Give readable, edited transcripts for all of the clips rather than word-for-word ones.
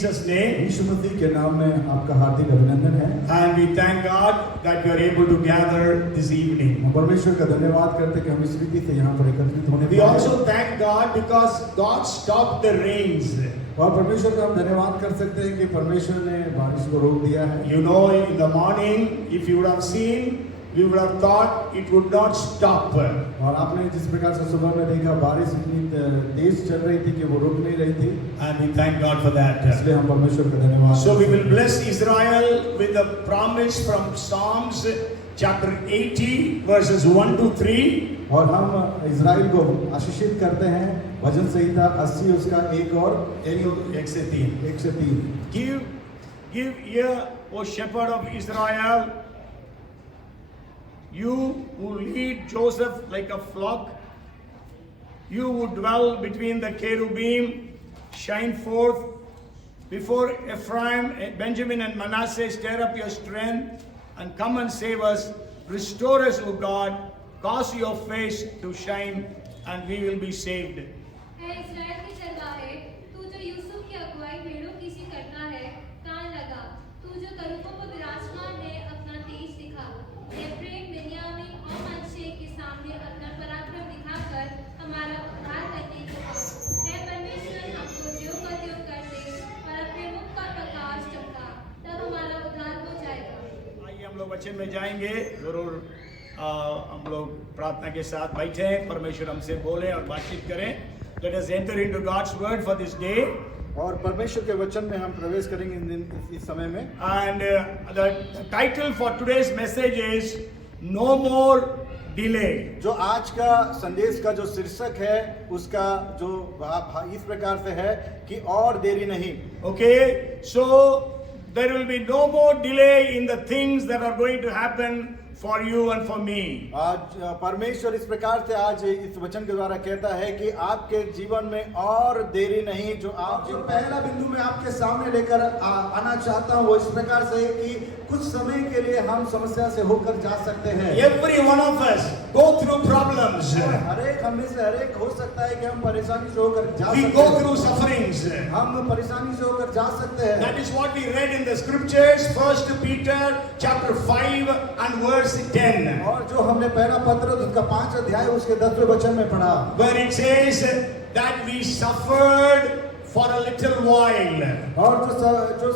Jesus' name. यीशु मसीह के नाम में आपका हार्दिक अभिनंदन है। And we thank God that you are able to gather this evening. हम परमेश्वर का धन्यवाद करते हैं कि हम इस रीति से यहाँ पर एकत्रित होने We पाए। also thank God because God stopped the rains. और परमेश्वर का हम धन्यवाद कर सकते हैं कि परमेश्वर ने बारिश को रोक दिया है। You know, in the morning, if you would have seen, we would have thought it would not stop. और आपने जिस प्रकार से सुबह में देखा बारिश इतनी तेज चल रही थी कि वो रुक नहीं रही थी। And we thank God for that. इसलिए हम परमेश्वर का धन्यवाद। So we will bless Israel with a promise from Psalms chapter 80 verses 1 to 3. और हम इज़राइल को आशीषित करते हैं भजन संहिता 80 उसका 1 और 1 से 3. Give ear, O shepherd of Israel, you who lead Joseph like a flock, you who dwell between the cherubim, shine forth before Ephraim, Benjamin and Manasseh, stir up your strength and come and save us. Restore us, O God, cause your face to shine and we will be saved. है इस्राएल के चरवाहे, तू जो यूसुफ की अगुवाई भेड़ों की सी करता है, कान लगा। तू जो करूबों पर विराजमान है, अपना तेज दिखा। एफ्रेम, बिन्यामीन और मनश्शे के सामने अपना पराक्रम दिखाकर हमारा उद्धार करने की है परमेश्वर हमको ज्यों का त्यों कर दे और अपने मुख का प्रकाश चमका, तब हमारा उद्धार हो जाएगा। आइए हम लोग वचन में जाएंगे। जरूर हम लोग प्रार्थना के साथ बैठे हैं, परमेश्वर हमसे बोले और बातचीत करें। Let us enter into God's word for this day. और परमेश्वर के वचन में हम प्रवेश करेंगे इस समय में। And the title for today's message is No More Delay. जो आज का संदेश का जो शीर्षक है उसका जो इस प्रकार से है कि और देरी नहीं। Okay, so there will be no more delay in the things that are going to happen for you and for me. आज परमेश्वर इस प्रकार से आज इस वचन के द्वारा कहता है कि आपके जीवन में और देरी नहीं। जो आप जो पहला बिंदु में आपके सामने लेकर आना चाहता हूँ वो इस प्रकार से है कि कुछ समय के लिए हम समस्या से होकर जा सकते हैं। Every one of us go through problems. हरेक हमें से हरेक हो सकता है कि हम परेशानी से होकर जा We सकते go हैं। through sufferings. हम परेशानी से होकर जा सकते हैं। That is what we read in the scriptures, 1 Peter chapter 5 and verse 10. और जो हमने पहला पत्र उसका 5 अध्याय उसके 10वें वचन में पढ़ा, Where it says that we suffered for a little while. और जो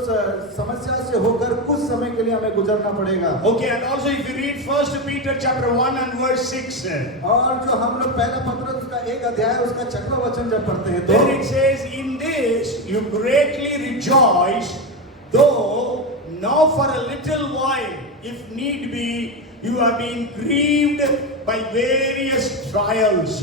समस्या से होकर कुछ समय के लिए हमें गुजरना पड़ेगा। Okay, and also if you read 1 Peter chapter 1 and verse 6. और जो हम लोग पहला पत्र उसका 1 अध्याय उसका 6वां वचन जब पढ़ते हैं Then तो it says, in this you greatly rejoice, though now for a little while, if need be, you have been grieved by various trials.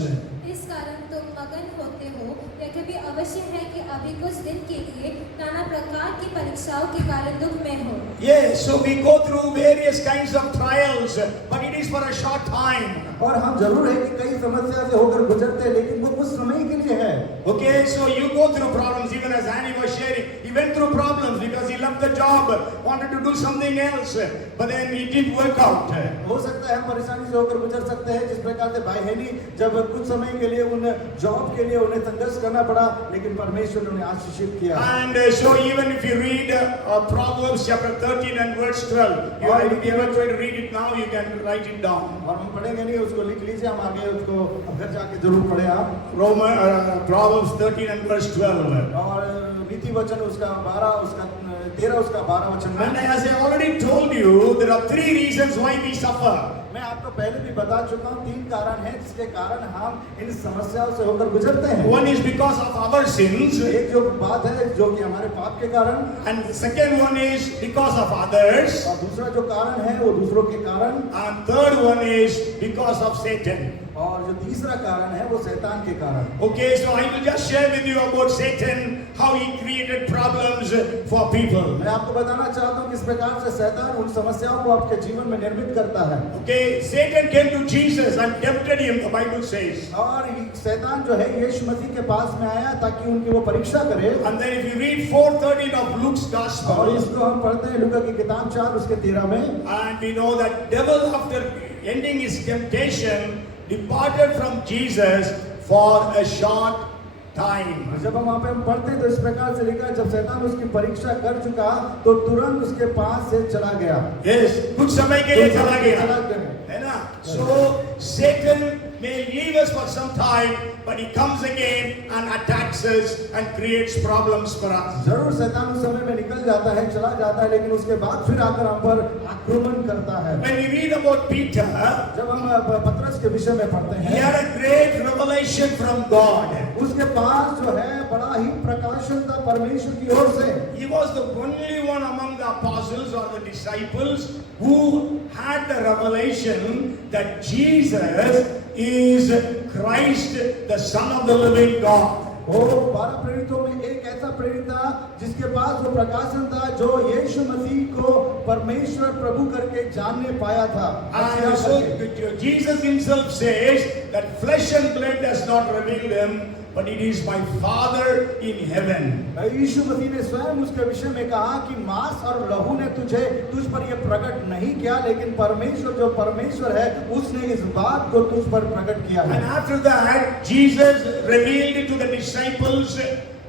इस कारण तुम मगन होते हो, यह भी अवश्य है कि अभी कुछ दिन के लिए नाना प्रकार की परीक्षाओं के कारण दुख में हो। Yes, so we go through various kinds of trials, but it is for a short time. और हम जरूर है कि कई समस्या से होकर गुजरते हैं लेकिन वो कुछ समय के लिए है। Okay, so you go through problems. Even as Annie was sharing, he went through problems because he loved the job, wanted to do something else, but then it didn't work out. हो सकता है हम परेशानी से होकर गुजर सकते हैं जिस प्रकार से भाई हेनी जब कुछ समय के लिए उन जॉब के लिए उन्हें संघर्ष करना पड़ा लेकिन परमेश्वर ने उन्हें आशीषित किया। And so even if you read Proverbs chapter 13 and verse 12, you are not going to read it now, you can write it down. और हम पढ़ेंगे नहीं उसको लिख लीजिए, हम आगे उसको अब घर जाके जरूर पढ़े आप। Proverbs 13 and verse 12. और नीति वचन उसका 12 उसका 13 उसका 12 वचन में। And as I already told you, there are 3 reasons why we suffer. मैं आपको पहले भी बता चुका हूँ 3 कारण हैं जिसके कारण हम इन समस्याओं से होकर गुजरते हैं। One is because of our sins, एक जो बात है जो कि हमारे पाप के कारण, and the second one is because of others, और दूसरा जो कारण है वो दूसरों के कारण, and third one is because of Satan. और जो तीसरा कारण है वो शैतान के कारण। Okay, so I will just share with you about Satan, how he created problems for people. मैं आपको बताना चाहता हूँ किस प्रकार से शैतान उन समस्याओं को आपके जीवन में निर्मित करता है। Okay, Satan came to Jesus and tempted him, the Bible says. और शैतान जो है यीशु मसीह के पास में आया ताकि उनकी वो परीक्षा करे। And then if you read 4:13 of Luke's और Gospel, इसको हम पढ़ते हैं लूका की किताब 4 उसके 13 में, and we know that devil, after ending his temptation, departed from Jesus for a short time. जब हम वहाँ पे हम पढ़ते हैं तो इस प्रकार से लिखा है, जब शैतान उसकी परीक्षा कर चुका तो तुरंत उसके पास से चला गया। Yes, कुछ समय के लिए चला गया, चला गया। है ना? So Satan may leave us for some time, but he comes again and attacks us and creates problems for us. जरूर शैतान उस समय में निकल जाता है, चला जाता है, लेकिन उसके बाद फिर आकर हम पर आक्रमण करता है। When we read about Peter, जब हम पतरस के विषय में पढ़ते he हैं, had a great revelation from God. उसके पास जो है बड़ा ही प्रकाशन था परमेश्वर की ओर से। He was the only one among the apostles or the disciples who had the revelation that Jesus is Christ, the Son of the living God. वो 12 प्रेरितों में एक ऐसा प्रेरित था जिसके पास वो प्रकाशन था जो यीशु मसीह को परमेश्वर प्रभु करके जानने पाया था। And so Jesus himself says that flesh and blood has not revealed him, but it is my Father in heaven. यीशु मसीह ने स्वयं उसके विषय में कहा कि मांस और लहू ने तुझ पर यह प्रकट नहीं किया, लेकिन परमेश्वर जो परमेश्वर है उसने इस बात को तुझ पर प्रकट किया है। And after that, Jesus revealed to the disciples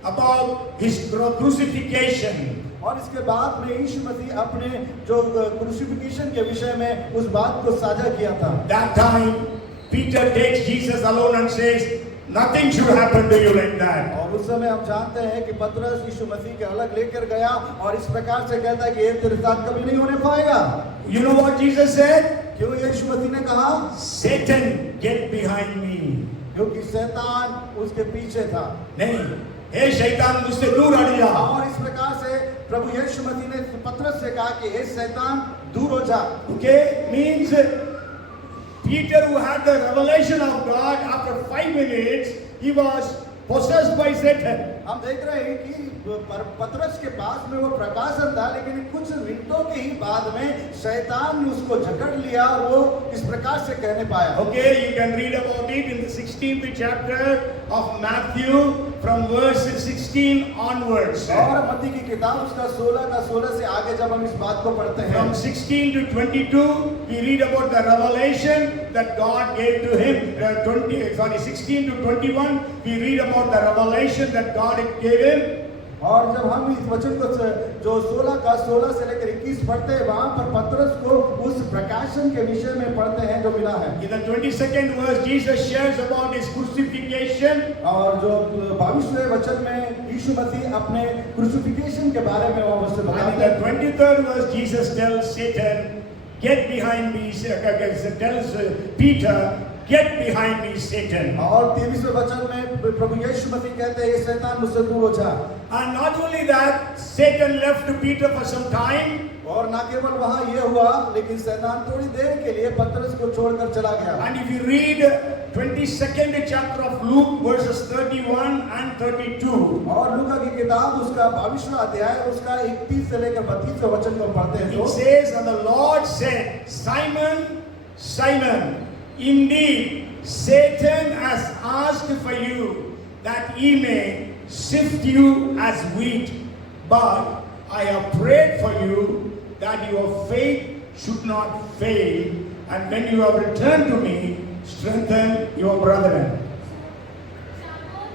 about his crucifixion. और इसके बाद में यीशु मसीह अपने जो क्रूसिफिकेशन के विषय में उस बात को साझा किया था। That time, Peter takes Jesus alone and says, nothing should happen to you like that. और उस समय हम जानते हैं कि पतरस यीशु मसीह के अलग लेकर गया और इस प्रकार से कहता है कि ये तेरे साथ कभी नहीं होने पाएगा। You know what Jesus said? क्यों यीशु मसीह ने कहा? Satan, get behind me. क्योंकि शैतान उसके पीछे था। नहीं, हे शैतान मुझसे दूर हट जा। और इस प्रकार से प्रभु यीशु मसीह ने पतरस से कहा कि हे शैतान दूर हो जा। Okay, means Peter, who had the revelation of God, after 5 minutes, he was possessed by Satan. हम देख रहे हैं कि पतरस के पास में वो प्रकाशन था, लेकिन कुछ मिनटों के ही बाद में शैतान ने उसको जकड़ लिया और वो इस प्रकार से कहने पाया। Okay, you can read about it in the 16th chapter of Matthew from verse 16 onwards. और मत्ती की किताब उसका 16 से आगे जब हम इस बात को पढ़ते हैं, From 16 to 22, we read about the revelation that God gave to him. 16 to 21, we read about the revelation that God gave him. और जब हम इस वचन को जो 16 से लेकर 21 पढ़ते हैं, वहां पर पतरस को उस प्रकाशन के विषय में पढ़ते हैं जो मिला है। In the 22nd verse, Jesus shares about his crucifixion. और जो 22वें वचन में यीशु मसीह अपने क्रूसिफिकेशन के बारे में वो उससे And in बताते the हैं। 23rd verse, Jesus tells Satan, get behind me, tells Peter, get behind me, Satan. और 23वें वचन में प्रभु यीशु मसीह कहते हैं, ये शैतान मुझसे दूर हो जा। And not only that, Satan left Peter for some time. और ना केवल वहां ये हुआ, लेकिन शैतान थोड़ी देर के लिए पतरस को छोड़कर चला गया। And if you read 22nd chapter of Luke, verses 31 and 32. और लूका की किताब उसका 22वां अध्याय उसका 31 से लेकर 32वें वचन को पढ़ते हैं It तो says, and the Lord said, Simon, Simon, indeed Satan has asked for you that he may sift you as wheat, but I have prayed for you that your faith should not fail, and when you have returned to me, strengthen your brethren. शामोन,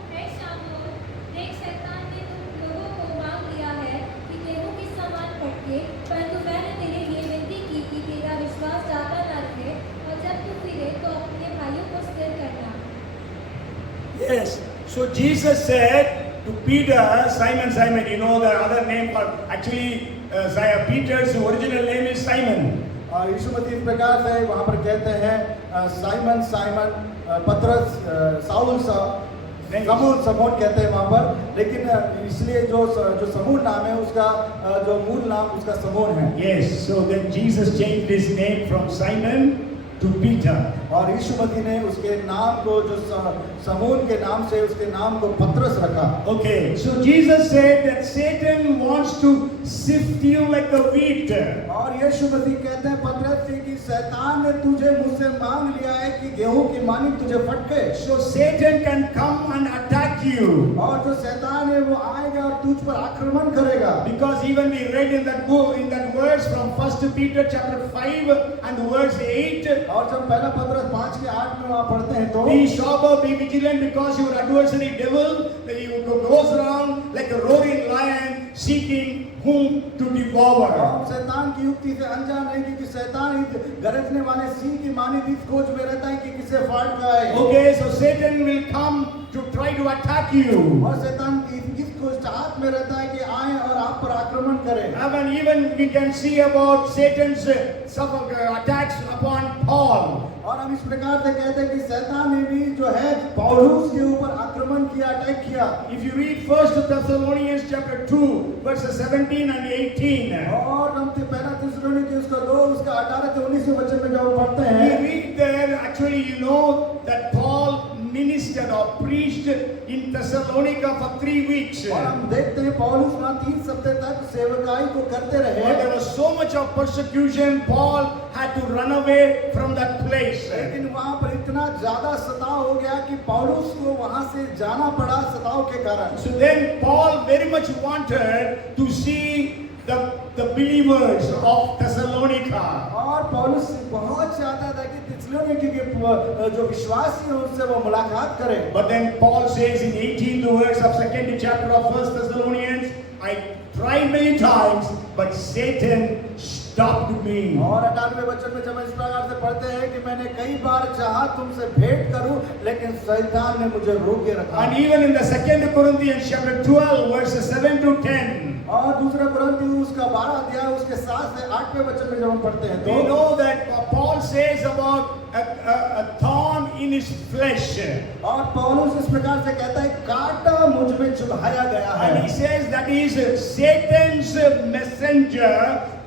देख शैतान ने तुम लोगों को मांग लिया है कि गेहूं के समान फटके, परंतु मैंने तेरे लिए विनती की कि तेरा विश्वास ज्यादा न रहे, और जब तू फिरे तो अपने भाइयों को स्थिर करना। Yes, so Jesus said to Peter, Simon, Simon, you know the other name for actually Peter's original name is Simon. यीशु मसीह इस प्रकार से वहां पर कहते हैं साइमन साइमन पतरस साउल समून कहते हैं वहां पर, लेकिन इसलिए जो समून नाम है उसका जो मूल नाम उसका समून है। Yes, so then Jesus changed his name from Simon to Peter. और यीशु मसीह ने उसके नाम को जो समून के नाम से उसके नाम को पतरस रखा। Okay, so Jesus said that Satan wants to sift you like a wheat. और यीशु मसीह कहते हैं पतरस से कि शैतान ने तुझे मुझसे मांग लिया है कि गेहूं की मानी तुझे फटके। So Satan can come and attack you. और जो शैतान है वो आएगा और तुझ पर आक्रमण करेगा। Because even we read in that book, in that verse from 1 Peter chapter 5 and verse 8. और जब पहला पतरस 5 के 8 में वहाँ पढ़ते हैं तो Be sober, be vigilant, because your adversary devil, he goes around like a roaring lion, seeking whom to devour. हम शैतान की युक्ति से अनजान है क्योंकि शैतान गरजने वाले सिंह की मानी इस खोज में रहता है कि किसे फाड़ खाए। Okay, so Satan will come to try to attack you. और शैतान इस खोज चाहत में रहता है कि आए और आप पर आक्रमण करें। And even we can see about Satan's attacks upon Paul. और हम इस प्रकार से कहते हैं कि शैतान ने भी जो है पौलुस के ऊपर आक्रमण किया, अटैक किया। If you read 1 Thessalonians chapter 2 verses 17 and 18, और हम पहला थिस्सलुनीके उसका 2 उसका 18 से 19 वचन में जब पढ़ते we हैं read there, actually you know that Paul ministered or preached in Thessalonica for 3 weeks. और हम देखते हैं पौलुस वहाँ 3 सप्ताह तक सेवकाई को करते रहे। But there was so much of persecution, Paul had to run away from that place. लेकिन वहाँ पर इतना ज्यादा सताव हो गया कि पौलुस को वहाँ से जाना पड़ा सताव के कारण। So then Paul very much wanted to see the believers of Thessalonica. और पौलुस बहुत चाहता था कि थिस्सलुनीके के जो विश्वासी हैं उनसे वो मुलाकात करें। But then Paul says in 18th verse of 2nd chapter of 1 Thessalonians, I tried many times, but Satan stopped me. और 98वें वचन में जब इस प्रकार से पढ़ते हैं कि मैंने कई बार चाहा तुमसे भेंट करूं लेकिन शैतान ने मुझे रोके रखा। And even in the 2nd Corinthians chapter 12 verses 7 to 10, और दूसरा कुरिन्थियों उसका 12 अध्याय उसके 7 से 8वें वचन में जब हम पढ़ते हैं we तो know that Paul says about a thorn in his flesh. और पौलुस इस प्रकार से कहता है कांटा मुझ में चुभाया गया And he है। says that he is Satan's messenger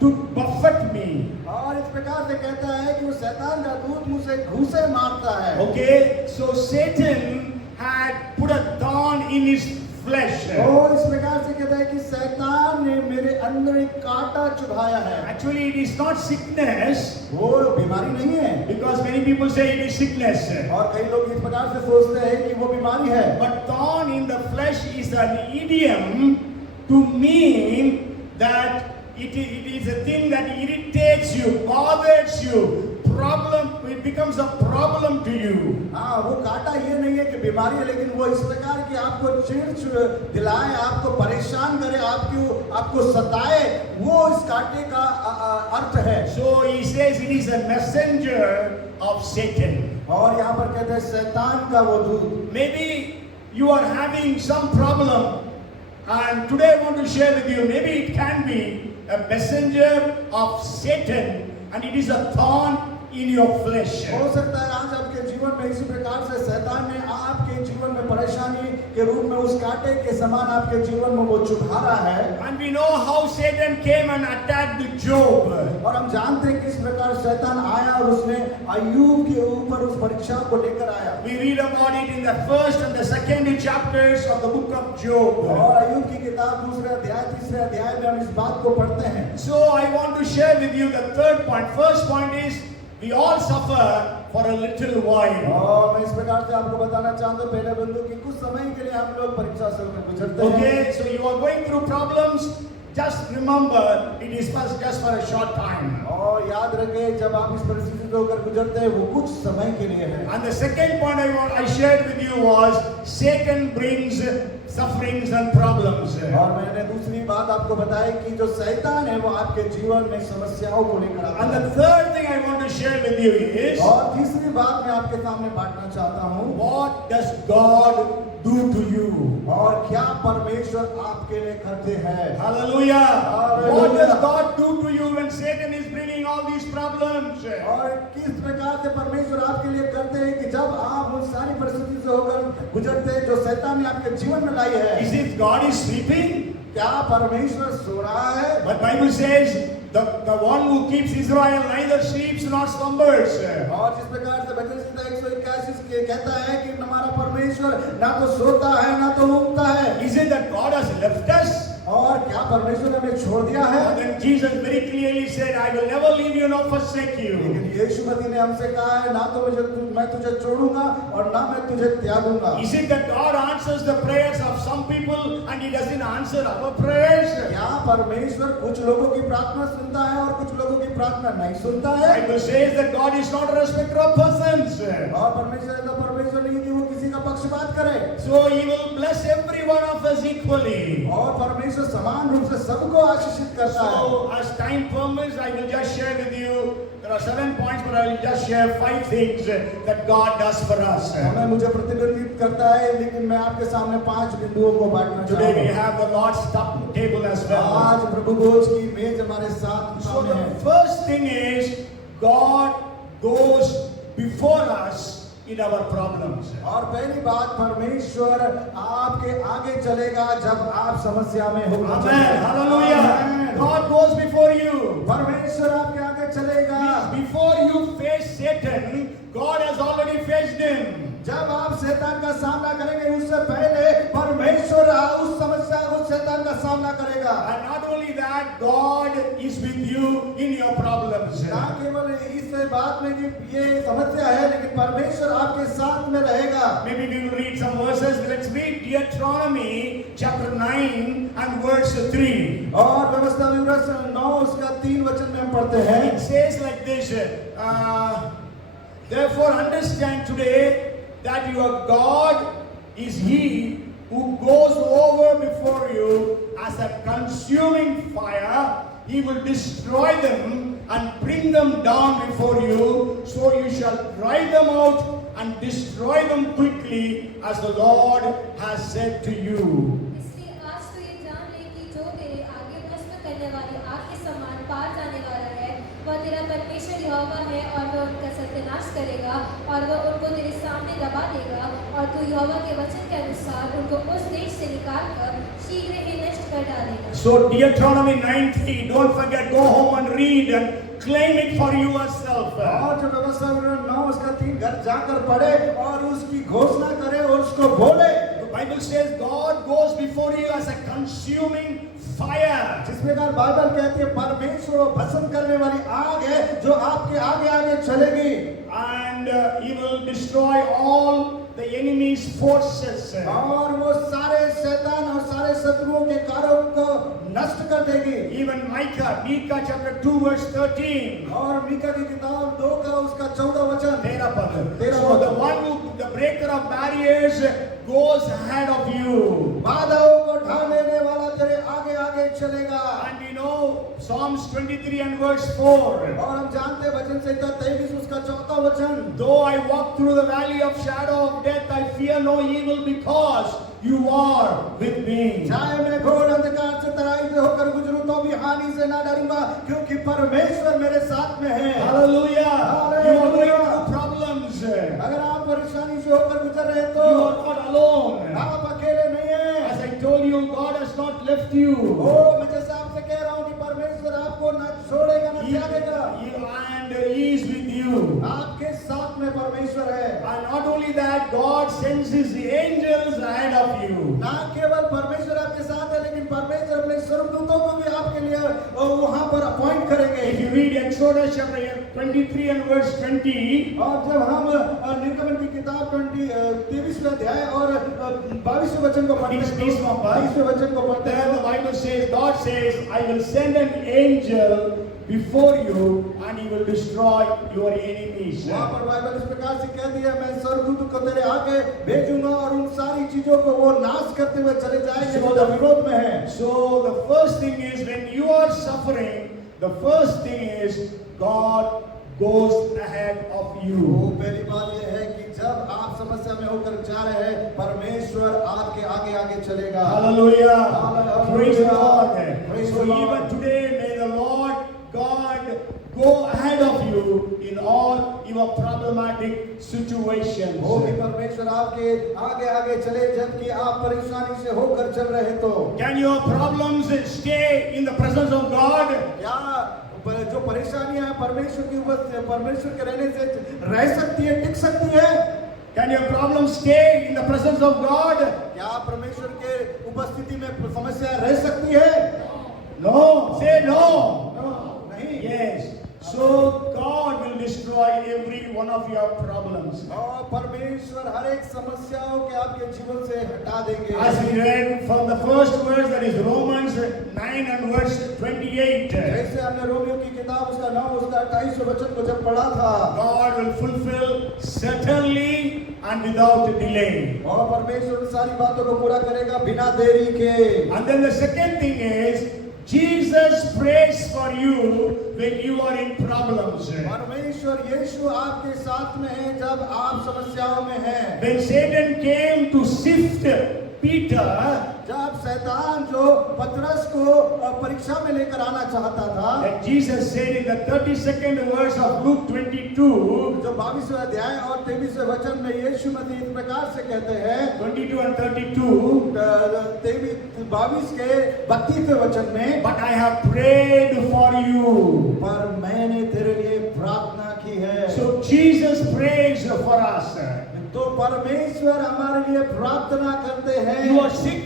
to buffet me. और इस प्रकार से कहता है कि वो शैतान का दूत मुझसे घूंसे मारता है। Okay, so Satan had put a thorn in his flesh. और इस प्रकार से कहता है कि शैतान ने मेरे अंदर एक कांटा चुभाया है। Actually, it is not sickness, वो बीमारी नहीं है because many people say it is sickness. और कई लोग इस प्रकार से सोचते हैं कि वो बीमारी है। But thorn in the flesh is an idiom to mean that it is a thing that irritates you, bothers you, it becomes a problem to you. हाँ, वो कांटा ये नहीं है कि बीमारी है लेकिन वो इस प्रकार की आपको चिड़ दिलाए, आपको परेशान करे, आपको सताए, वो इस कांटे का अर्थ है। So he says it is a messenger of Satan. और यहाँ पर कहते हैं शैतान का वो दूत। Maybe you are having some problem, and today I want to share with you, maybe it can be a messenger of Satan, and it is a thorn in your flesh. हो सकता है आज आपके जीवन में इसी प्रकार से शैतान ने आपके जीवन में परेशानी के रूप में उस कांटे के समान आपके जीवन में वो चुभा रहा है। And we know how Satan came and attacked Job. और हम जानते हैं किस प्रकार शैतान आया और उसने अय्यूब के ऊपर उस परीक्षा को लेकर आया। We read about it in the first and the second chapters of the book of Job. और अय्यूब की किताब दूसरे अध्याय तीसरे अध्याय में हम इस बात को पढ़ते हैं। So I want to share with you the third point. First point is we all suffer for a little while. और मैं इस प्रकार से आपको बताना चाहता हूँ पहले बिंदु कि कुछ समय के लिए हम लोग परीक्षा से गुजरते हैं। Okay, so you are going through problems. Just remember, it is just for a short time. और याद रखें जब आप इस परिस्थिति से होकर गुजरते हैं वो कुछ समय के लिए है। And the second point I shared with you was Satan brings sufferings and problems. और मैंने दूसरी बात आपको बताई कि जो शैतान है वो आपके जीवन में समस्याओं को लेकर आता And है। the third thing I want to share with you is और तीसरी बात मैं आपके सामने बांटना चाहता हूँ what does God do to you? और क्या परमेश्वर आपके लिए करते हैं। Hallelujah. Hallelujah. What does God do to you when Satan is bringing all these problems? और किस प्रकार से परमेश्वर आपके लिए करते हैं कि जब आप उन सारी परिस्थिति से होकर गुजरते हैं जो शैतान ने आपके जीवन में लाई है। Is it God is sleeping? क्या परमेश्वर सो रहा है? But Bible says the one who keeps Israel neither sleeps nor slumbers. और जिस प्रकार से भजन संहिता 181 कहता है कि हमारा परमेश्वर ना तो सोता है ना तो ऊँगता है। Is it that God has left us? और क्या परमेश्वर ने हमें छोड़ दिया है? And then Jesus very clearly said, I will never leave you nor forsake you. लेकिन यीशु मसीह ने हमसे कहा है, ना तो मैं तुझे छोड़ूंगा और ना मैं तुझे त्यागूंगा। Is it that God answers the prayers of some people and He doesn't answer our prayers? क्या परमेश्वर कुछ लोगों की प्रार्थना सुनता है और कुछ लोगों की प्रार्थना नहीं सुनता है? Bible says that God is not a respecter of persons. और परमेश्वर नहीं कि वो किसी का पक्षपात करे। So He will bless every one of us equally. और परमेश्वर समान रूप से सबको आशीषित करता है। So as time permits, I will just share with you. There are 7 points, but I will just share 5 things that God does for us. समय मुझे प्रतिबंधित करता है, लेकिन मैं आपके सामने 5 बिंदुओं को बांटना Today we चाहूँगा। have the Lord's table as well. आज प्रभु भोज की मेज हमारे साथ So सामने the है। first thing is God goes before us in our problems. और पहली बात, परमेश्वर आपके आगे चलेगा जब आप समस्या में हो। Amen. Hallelujah. God goes before you. परमेश्वर आपके आगे चलेगा। Before you face Satan, God has already faced him. जब आप शैतान का सामना करेंगे, उससे पहले परमेश्वर उस समस्या उस शैतान का सामना करेगा। And not only that, God is with you in your problems. ना केवल इस बात में कि ये समस्या है, लेकिन परमेश्वर आपके साथ में रहेगा। Maybe we will read some verses. Let's read Deuteronomy chapter 9 and verse 3. और व्यवस्था विवरण 9 उसका 3 वचन में हम पढ़ते हैं। It says like this, therefore understand today that your God is He who goes over before you as a consuming fire. He will destroy them and bring them down before you, so you shall drive them out and destroy them quickly, as the Lord has said to you. इसलिए आज तो ये जान ले कि जो तेरे आगे भस्म करने वाली आग के समान पार जाने वाला है, वह तेरा परमेश्वर यहोवा है, और वह उनका सत्यानाश करेगा और वह उनको तेरे सामने दबा देगा, और तू यहोवा के वचन के अनुसार उनको उस देश से निकाल कर शीघ्र ही नष्ट कर डालेगा। So Deuteronomy 9:3, don't forget, go home and read and claim it for yourself. और जो व्यवस्था विवरण 9 उसका 3 घर जाकर पढ़े और उसकी घोषणा करे और उसको बोले। The Bible says God goes before you as a consuming fire. जिसमें बाइबल कहती है परमेश्वर भस्म करने वाली आग है जो आपके आगे आगे चलेगी। And He will destroy all the enemy's forces. और वो सारे शैतान और सारे शत्रुओं के कार्यों को नष्ट कर देगी। Even Micah chapter 2 verse 13. और मीका की किताब 2 का उसका 14 वचन। 13 पद. तेरह So पद। the one who, the breaker of barriers, goes ahead of you. बाधाओं को ढा लेने वाला तेरे आगे आगे चलेगा। And we know Psalms 23 and verse 4. और हम जानते हैं भजन संहिता 23 उसका 4 वचन। Though I walk through the valley of shadow of death, I fear no evil, because you are with me. चाहे मैं घोर अंधकार से तराई से होकर गुजरूं तो भी हानि से ना डरूंगा, क्योंकि परमेश्वर मेरे साथ में है। Hallelujah. You are going through problems. अगर आप परेशानी से होकर गुजर रहे तो You are not alone. आप अकेले नहीं हैं। As I told you, God has not left you. मैं जैसे आपसे कह रहा हूँ कि परमेश्वर आपको न छोड़ेगा न त्यागेगा। And He is with you. आपके साथ में परमेश्वर है। And not only that, God sends His angels ahead of you. ना केवल परमेश्वर आपके साथ है, लेकिन परमेश्वर अपने स्वर्गदूतों को भी आपके लिए वहाँ पर अपॉइंट करेंगे। If you read Exodus chapter 23 and verse 20, और जब हम निर्गमन की किताब 23वें अध्याय और 22वें वचन को पढ़ते हैं, 22वें वचन को पढ़ते there हैं, the Bible says, God says, I will send an angel before you and he will destroy your enemies. वहाँ पर बाइबल इस प्रकार से कह दिया, मैं स्वर्गदूत को तेरे आगे भेजूंगा और उन सारी चीजों को वो नाश करते हुए चले जाएंगे जो विरोध में है। So the first thing is, when you are suffering, the first thing is God goes ahead of you. पहली बात यह है कि जब आप समस्या में होकर जा रहे हैं, परमेश्वर आपके आगे आगे चलेगा। Hallelujah. Hallelujah. Praise the Lord. Praise So the Lord. even today, may the Lord God go ahead of you in all your problematic situations. वो भी परमेश्वर आपके आगे आगे चले जबकि आप परेशानी से होकर चल रहे तो। Can your problems stay in the presence of God? क्या जो परेशानियां हैं परमेश्वर के रहने से रह सकती है, टिक सकती है? Can your problem stay in the presence of God? क्या परमेश्वर के उपस्थिति में समस्या रह सकती है? No. Say no. नहीं। Yes. So God will destroy every one of your problems. और परमेश्वर हर एक समस्याओं के आपके जीवन से हटा देंगे। As we read from the first verse, that is Romans 9 and verse 28. जैसे हमने रोमियो की किताब उसका 9 उसका 28 वचन को जब पढ़ा था, God will fulfill certainly and without delay. और परमेश्वर उन सारी बातों को पूरा करेगा बिना देरी के। And then the second thing is, Jesus prays for you when you are in problems. परमेश्वर यीशु आपके साथ में है जब आप समस्याओं में हैं। When Satan came to sift Peter, जब शैतान जो पतरस को परीक्षा में लेकर आना चाहता था, that Jesus said in the 32nd verse of Luke 22, जो 22वें अध्याय और 23वें वचन में यीशु मसीह इस प्रकार से कहते हैं, 22 and 32, 22 के 32वें वचन में, but I have prayed for you. पर मैंने तेरे लिए प्रार्थना की है। So Jesus prays for us. तो परमेश्वर हमारे लिए प्रार्थना करते हैं। You are sick,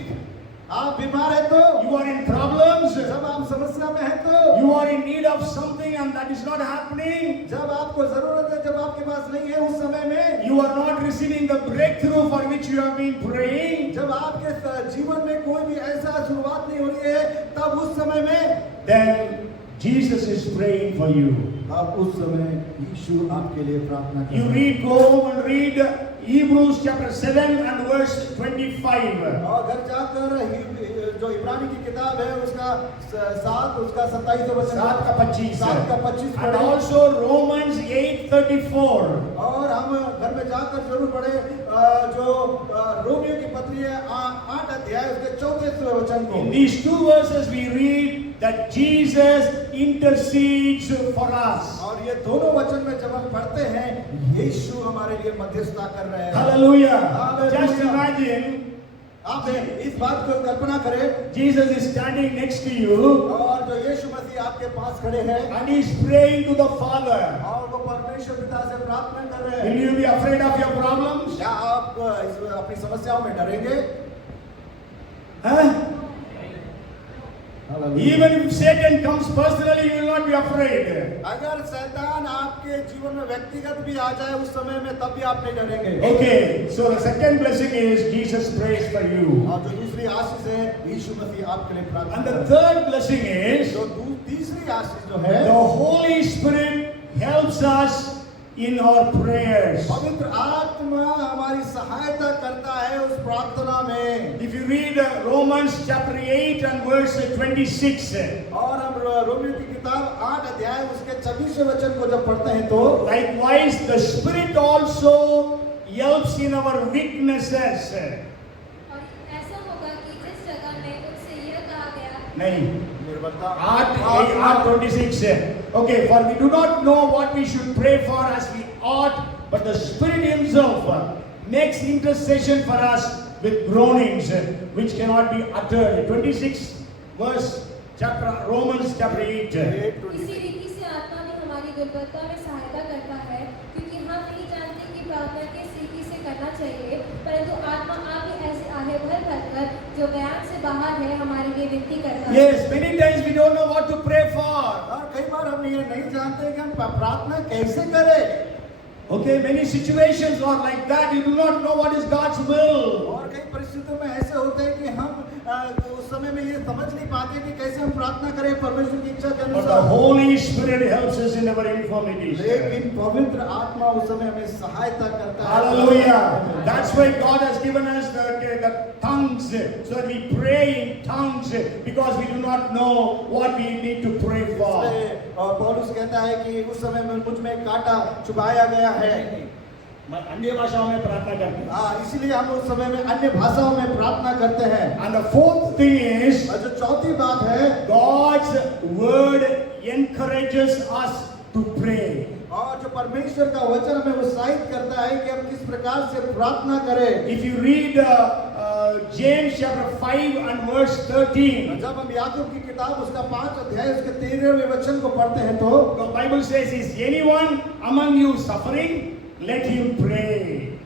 आप बीमार है तो, you are in problems, जब आप समस्या में है तो, you are in need of something and that is not happening. जब आपको जरूरत है, जब आपके पास नहीं है उस समय में, You are not receiving the breakthrough for which you have been praying. जब आपके जीवन में कोई भी ऐसा शुरुआत नहीं हो रही है, तब उस समय में, Then Jesus is praying for you. आप उस समय यीशु आपके लिए प्रार्थना करते You हैं। read, go home and read Hebrews chapter 7 and verse 25. और घर जाकर जो इब्रानी की किताब है उसका 7 उसका 27 वचन 7 का 25. 7 का 25 And पढ़े। also Romans 8:34. और हम घर में जाकर जरूर पढ़े जो रोमियो की पत्री है 8 अध्याय उसके 34वें वचन को। In these two verses we read that Jesus intercedes for us. और ये दोनों वचन में जब हम पढ़ते हैं, यीशु हमारे लिए मध्यस्थता कर रहे हैं। Hallelujah. Hallelujah. Just imagine आप इस बात को कल्पना करें, Jesus is standing next to you और जो यीशु मसीह आपके पास खड़े हैं and he is praying to the Father. और वो परमेश्वर पिता से प्रार्थना कर रहे Will हैं। you be afraid of your problems? क्या आप अपनी समस्याओं में डरेंगे? Huh? Even if Satan comes personally, you will not be afraid. अगर शैतान आपके जीवन में व्यक्तिगत भी आ जाए उस समय में, तब भी आप नहीं डरेंगे। Okay, so the second blessing is Jesus prays for you. और जो दूसरी आशीष है, यीशु मसीह आपके लिए प्रार्थना And the करते हैं। third blessing is जो तीसरी आशीष जो है, the Holy Spirit helps us in our prayers. पवित्र आत्मा हमारी सहायता करता है उस प्रार्थना में। If you read Romans chapter 8 and verse 26, और हम रोमियो की किताब 8 अध्याय उसके 26वें वचन को जब पढ़ते हैं तो, likewise the Spirit also helps in our weaknesses. और ऐसा होगा कि जिस जगह में उनसे यह कहा गया, नहीं, निर्भरता 8:26. Okay, for we do not know what we should pray for as we ought, but the Spirit Himself makes intercession for us with groanings which cannot be uttered. 26 verse chapter Romans chapter 8. इसी रीति से आत्मा भी हमारी दुर्बलता में सहायता करता है, क्योंकि हम नहीं जानते कि प्रार्थना किस रीति से करना चाहिए, परंतु आत्मा आप ही ऐसे आहे भर भर जो बयान से बाहर है हमारे लिए विनती करता है। Yes, many times we don't know what to pray for. और कई बार हम ये नहीं जानते कि हम प्रार्थना कैसे करें। Okay, many situations are like that. You do not know what is God's will. और कई परिस्थितियों में ऐसे होते हैं कि हम उस समय में ये समझ नहीं पाते कि कैसे हम प्रार्थना करें परमेश्वर की इच्छा के But the अनुसार। Holy Spirit helps us in our infirmities. लेकिन पवित्र आत्मा उस समय हमें सहायता करता है। Hallelujah. That's why God has given us the tongues, so that we pray in tongues, because we do not know what we need to pray for. इसलिए पौलुस कहता है कि उस समय में मुझ में कांटा चुभाया गया है। मैं अन्य भाषाओं में प्रार्थना करते हैं. हाँ, इसीलिए हम उस समय में अन्य भाषाओं में प्रार्थना करते हैं। And the fourth thing is, और जो चौथी बात है, God's word encourages us to pray. और जो परमेश्वर का वचन हमें उत्साहित करता है कि हम किस प्रकार से प्रार्थना करें। If you read James chapter 5 and verse 13, जब हम याकूब की किताब उसका 5 अध्याय उसके 13वें वचन को पढ़ते हैं तो the Bible says, is anyone among you suffering? Let him pray.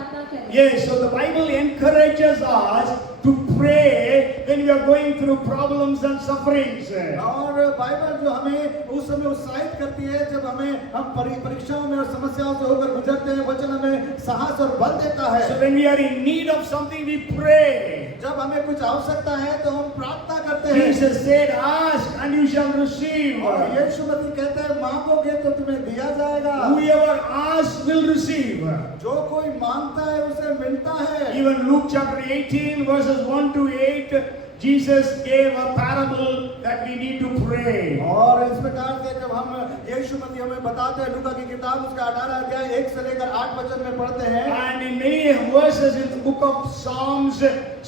प्रार्थना करें। Yes, so the Bible encourages us to pray when we are going through problems and sufferings. और बाइबल जो हमें उस समय उत्साहित करती है जब हम परीक्षाओं में और समस्याओं से होकर गुजरते हैं, वचन हमें साहस और बल देता है। So when we are in need of something, we pray. जब हमें कुछ आवश्यकता है तो हम प्रार्थना करते हैं। Jesus said, "Ask and you shall receive." और यीशु मसीह कहता है मांगोगे तो तुम्हें दिया जाएगा। Whoever asks will receive. जो कोई मांगता है उसे मिलता है। Even Luke chapter 18 verses 1 to 8, Jesus gave a parable that we need to pray. और इस प्रकार से जब हम यीशु मसीह हमें बताते हैं, लूका की किताब उसका 18 अध्याय 1 से लेकर 8 वचन में पढ़ते हैं। And in many verses in the book of Psalms,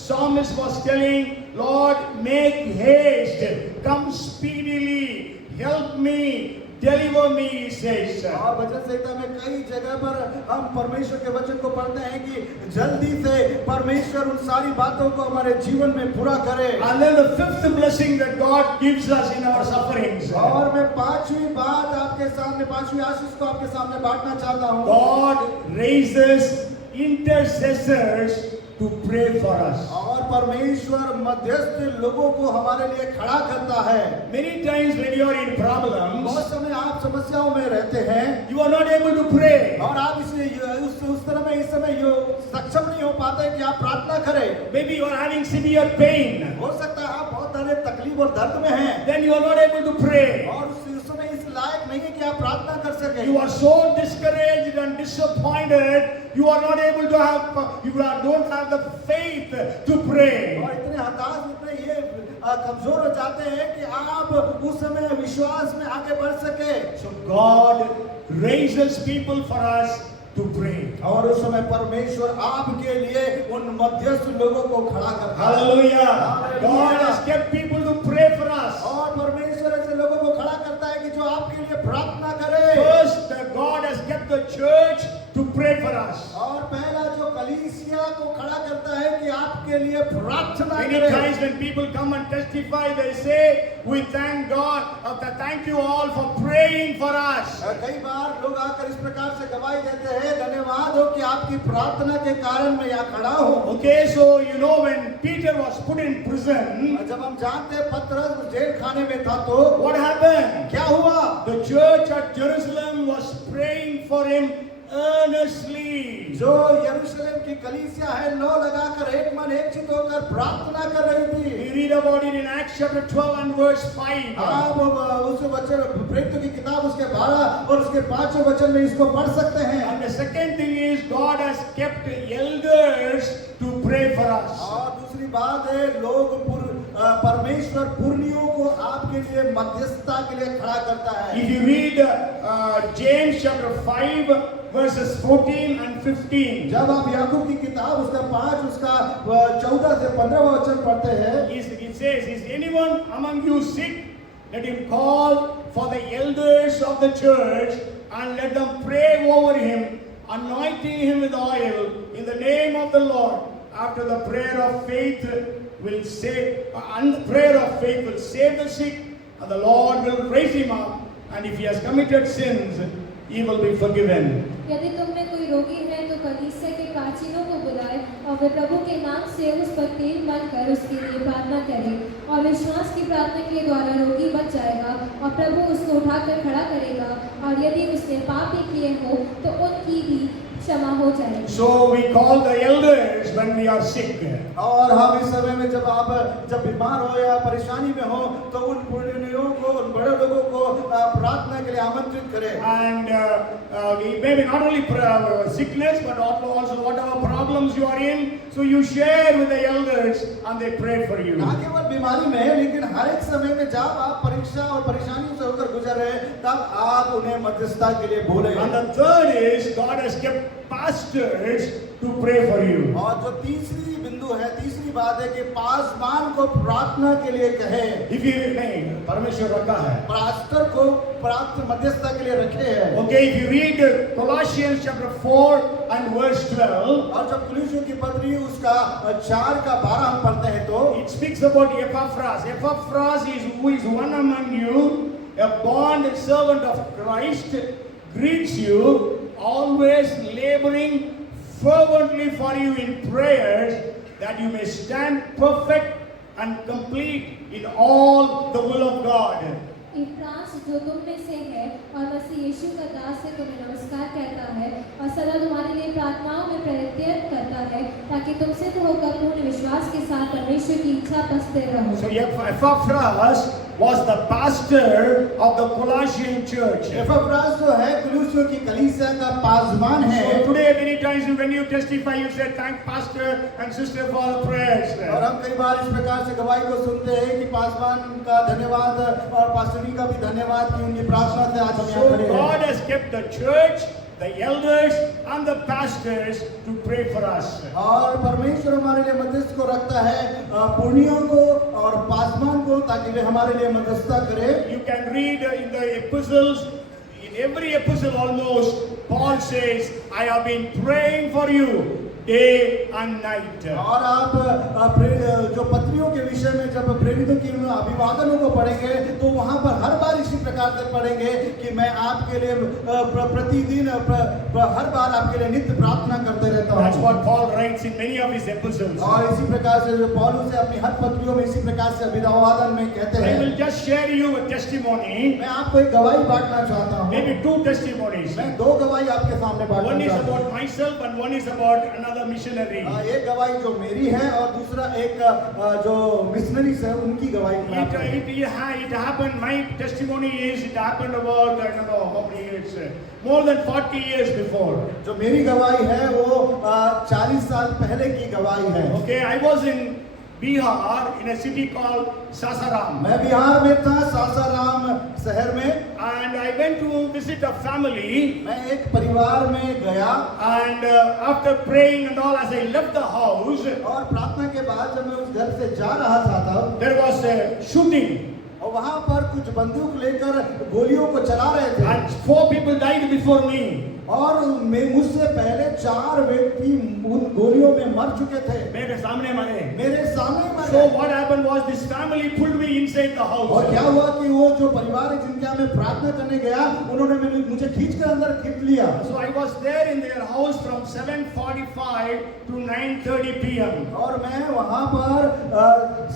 psalmist was telling, "Lord, make haste, come speedily, help me, deliver me," he says. और वचन संहिता में कई जगह पर हम परमेश्वर के वचन को पढ़ते हैं कि जल्दी से परमेश्वर उन सारी बातों को हमारे जीवन में पूरा करे। And then the fifth blessing that God gives us in our sufferings. और मैं पांचवी बात आपके सामने, पांचवी आशीष को आपके सामने बांटना चाहता हूँ। God raises intercessors to pray for us. और परमेश्वर मध्यस्थ लोगों को हमारे लिए खड़ा करता है। Many times when you are in problems, बहुत समय आप समस्याओं में रहते हैं you are not able to pray. और आप उस तरह में इस समय सक्षम नहीं हो पाते कि आप प्रार्थना करें। Maybe you are having severe pain. हो सकता है आप बहुत सारे तकलीफ और दर्द में हैं Then you are not able to pray. और उस समय इस लायक नहीं है कि आप प्रार्थना कर सकें। You are so discouraged and disappointed. You are not able to have. Don't have the faith to pray. और इतने हताश, इतने ये कमजोर हो जाते हैं कि आप उस समय विश्वास में आगे बढ़ सके। So God raises people for us to pray. और उस समय परमेश्वर आपके लिए उन मध्यस्थ लोगों को खड़ा करता है। Hallelujah. Hallelujah. God has kept people to pray for us. और परमेश्वर ऐसे लोगों को खड़ा करता है कि जो आपके लिए प्रार्थना करे। First, God has kept the church to pray for us. और पहला जो कलीसिया को खड़ा करता है कि आपके लिए प्रार्थना Many करे। times when people come and testify, they say, "We thank God. Thank you all for praying for us." कई बार लोग आकर इस प्रकार से गवाही देते हैं, धन्यवाद हो कि आपकी प्रार्थना के कारण मैं यहाँ खड़ा हूँ। Okay, so you know when Peter was put in prison, जब हम जानते हैं पतरस जेल खाने में था तो what happened? क्या हुआ? The church at Jerusalem was praying for him earnestly. जो यरूशलेम की कलीसिया है लो लगाकर एक मन एक चित होकर प्रार्थना कर रही थी। We read about it in Acts chapter 12 and verse 5. आप उस वचन प्रेरितों की किताब उसके 12 और उसके 5वें वचन में इसको पढ़ सकते हैं। And the second thing is God has kept elders to pray for us. और दूसरी बात है लोग परमेश्वर पुरनियों को आपके लिए मध्यस्थता के लिए खड़ा करता है। If you read James chapter 5 verses 14 and 15, जब आप याकूब की किताब उसका 5 उसका 14 से 15 वचन पढ़ते हैं, it says, "Is anyone among you sick? Let him call for the elders of the church and let them pray over him, anointing him with oil in the name of the Lord. After the prayer of faith will save, and the prayer of faith will save the sick, and the Lord will raise him up. And if he has committed sins, he will be forgiven." यदि तुम में कोई रोगी है तो कलीसिया के प्राचीनों को बुलाए और वे प्रभु के नाम से उस पर तेल मल कर उसके लिए प्रार्थना करें और विश्वास की प्रार्थना के द्वारा रोगी बच जाएगा और प्रभु उसको उठाकर खड़ा करेगा और यदि उसने पाप भी किए हो तो उनकी भी क्षमा हो जाएगी। So we call the elders when we are sick. और हम इस समय में जब बीमार हो या परेशानी में हो तो उन पुरनियों को, उन बड़े लोगों को प्रार्थना के लिए आमंत्रित करें। And maybe not only sickness, but also whatever problems you are in, so you share with the elders and they pray for you. ना केवल बीमारी में है लेकिन हर एक समय में जब आप परीक्षा और परेशानियों से होकर गुजर रहे हैं तब आप उन्हें मध्यस्थता के लिए बोले। And the third is God has kept pastors to pray for you. और जो तीसरी बिंदु है, तीसरी बात है कि पासवान को प्रार्थना के लिए कहे। If you नहीं परमेश्वर रखा है। पास्टर को प्रार्थना मध्यस्थता के लिए रखे हैं। Okay, if you read Colossians chapter 4 and verse 12, और जब कुलिसियों की पत्री उसका 4 का 12 हम पढ़ते हैं तो it speaks about Epaphras. Epaphras is who is one among you, a bond servant of Christ, greets you, always laboring fervently for you in prayers, that you may stand perfect and complete in all the will of God. इफ्रांस जो तुम में से है और मसीह यीशु का दास से तुम्हें नमस्कार कहता है और सदा तुम्हारे लिए प्रार्थनाओं में प्रयत्न करता है ताकि तुम सिद्ध होकर पूर्ण विश्वास के साथ परमेश्वर की इच्छा पर स्थिर रहो। So Epaphras was the pastor of the Colossian church. एपफ्रास जो है कुलुसियों की कलीसिया का पासवान है। So today many times when you testify, you say thank pastor and sister for the prayers. और हम कई बार इस प्रकार से गवाही को सुनते हैं कि पासवान का धन्यवाद और पास्टरी का भी धन्यवाद कि उनकी प्रार्थना से आज हम यहाँ So खड़े God हैं। has kept the church, the elders and the pastors to pray for us. और परमेश्वर हमारे लिए मध्यस्थ को रखता है पुर्णियों को और पासवान को ताकि वे हमारे लिए मध्यस्थता करें। You can read in the epistles, in every epistle almost, Paul says, I have been praying for you day and night. और आप जो पत्रियों के विषय में जब प्रेरितों की अभिवादनों को पढ़ेंगे तो वहां पर हर बार इसी प्रकार से पढ़ेंगे कि मैं आपके लिए प्रतिदिन हर बार आपके लिए नित्य प्रार्थना करते रहता That's हूं। what Paul writes in many of his epistles. और इसी प्रकार से जो पौलुस से अपनी हर पत्रियों में इसी प्रकार से अभिवादन में कहते I will हैं। just share you a testimony, मैं आपको एक गवाही बांटना चाहता हूं। maybe two testimonies. मैं दो गवाही आपके सामने One बांटना is चाहता हूं। about myself and one is about another missionary. एक गवाही जो मेरी है और दूसरा एक जो मिशनरीज है उनकी गवाही मैं आपको- It happened, my testimony is, it happened about, I don't know how many years, more than 40 years before. जो मेरी गवाही है वो 40 साल पहले की गवाही है। Okay, I was in Bihar in a city called Sasaram. मैं बिहार में था, सासाराम शहर में। And I went to visit a family, मैं एक परिवार में गया and after praying and all, as I left the house, और प्रार्थना के बाद जब मैं उस घर से जा रहा था तब there was a shooting और वहां पर कुछ बंदूक लेकर गोलियों को चला रहे थे and 4 people died before me. और मुझसे पहले 4 व्यक्ति उन गोलियों में मर चुके थे। मेरे सामने मरे. मेरे सामने मर So गए। what happened was this family pulled me inside the house. और क्या हुआ कि वो जो परिवार है जिनके यहाँ मैं प्रार्थना करने गया उन्होंने मुझे खींचकर अंदर खींच लिया। So I was there in their house from 7:45 to 9:30 p.m. और मैं वहां पर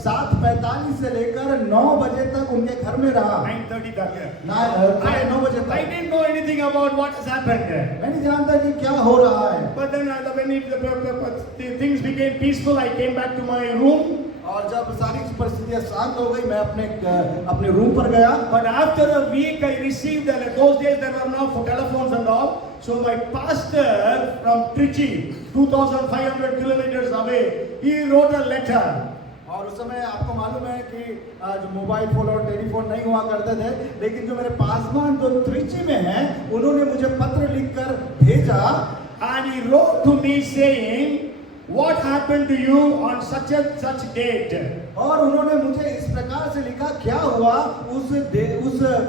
7:45 से लेकर 9 बजे तक उनके घर में रहा। 9:30 तक. 9 बजे I तक didn't know anything about what has happened. मैं नहीं जानता कि क्या हो रहा है। But then when the things became peaceful, I came back to my room. और जब सारी परिस्थितियां शांत हो गई मैं अपने रूम पर गया। But after a week, I received, those days there were no telephones and all. So my pastor from Trichy, 2,500 kilometers away, he wrote a letter. और उस समय आपको मालूम है कि जो मोबाइल फोन और टेलीफोन नहीं हुआ करते थे, लेकिन जो मेरे पासवान जो त्रिची में हैं उन्होंने मुझे पत्र लिखकर भेजा। And he wrote to me saying, what happened to you on such and such date? और उन्होंने मुझे इस प्रकार से लिखा क्या हुआ उस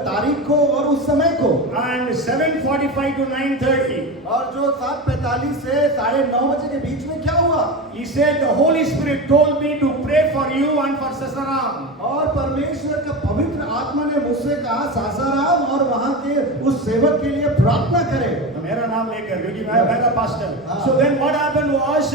तारीख को और उस समय को। And 7:45 to 9:30. और जो 7:45 से 9:30 बजे के बीच में क्या हुआ? He said the Holy Spirit told me to pray for you and for Sasaram. और परमेश्वर का पवित्र आत्मा ने मुझसे कहा सासाराम और वहां के उस सेवक के लिए प्रार्थना करें। मेरा नाम लेकर, क्योंकि मैं the pastor. So then what happened was